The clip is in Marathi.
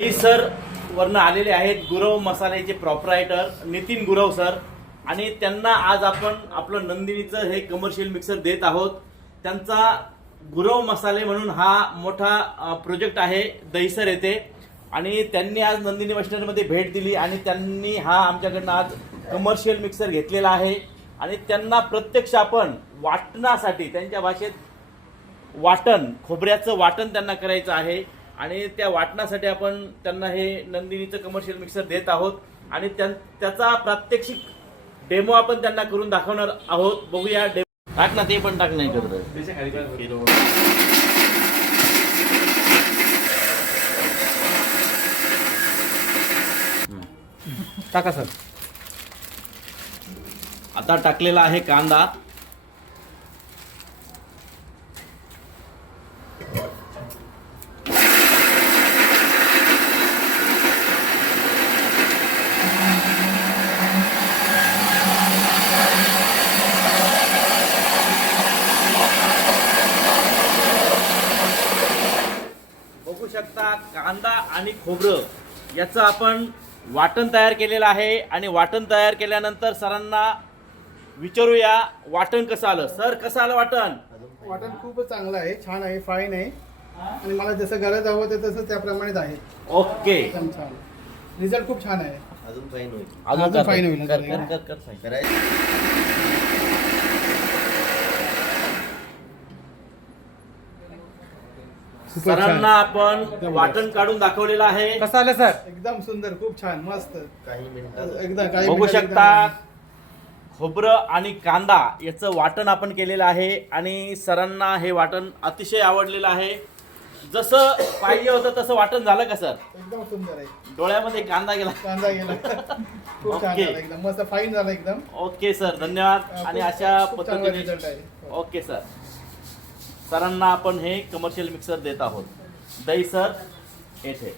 सर वरनं आलेले आहेत गुरव मसाल्याचे प्रॉपरायटर नितीन गुरव सर आणि त्यांना आज आपण आपलं नंदिनीचं हे कमर्शियल मिक्सर देत आहोत. त्यांचा गुरव मसाले म्हणून हा मोठा प्रोजेक्ट आहे दहीसर येथे आणि त्यांनी आज नंदिनी मशिनरीमध्ये भेट दिली आणि त्यांनी हा आमच्याकडनं आज कमर्शियल मिक्सर घेतलेला आहे आणि त्यांना प्रत्यक्ष आपण वाटणासाठी त्यांच्या भाषेत वाटण खोबऱ्याचं वाटण त्यांना करायचं आहे आणि त्या वाटणासाठी आपण त्यांना हे नंदिनीचं कमर्शियल मिक्सर देत आहोत आणि त्याचा प्रात्यक्षिक डेमो आपण त्यांना करून दाखवणार आहोत. बघूया डेमो. टाक ना ते पण टाक नाही करत टाका सर. आता टाकलेला आहे कांदा. बघू शकता कांदा आणि खोबरं याचं आपण वाटण तयार केलेलं आहे आणि वाटण तयार केल्यानंतर सरांना विचारूया वाटण कसं आलं. सर कसं आलं वाटण? वाटण खूपच चांगलं आहे, छान आहे, फाईन आहे आणि मला जसं गरज हवं ते तसं त्याप्रमाणेच आहे. ओके एकदम छान. रिझल्ट खूप छान आहे. अजून फाईन होईल. अजून फाईन होईल. सरांना आपण वाटण काढून दाखवलेलं आहे. कसं आलं सर? एकदम सुंदर, खूप छान, मस्त. काही मिनिटात एकदम काही बघू शकता खोबरं आणि कांदा याचं वाटण आपण केलेलं आहे आणि सरांना हे वाटण अतिशय आवडलेलं आहे. जसं पाहिजे होतं तसं वाटण झालं का सर? एकदम सुंदर आहे. डोळ्यामध्ये कांदा गेला. कांदा गेला. खूप छान ओके. झालं, एकदम मस्त फाईन झालं एकदम. ओके सर, धन्यवाद. आणि अशा खूप चांगला पद्धतीने रिझल्ट आहे. Okay sir. सरांना आपण हे कमर्शियल मिक्सर देत आहोत दहीसर येथे.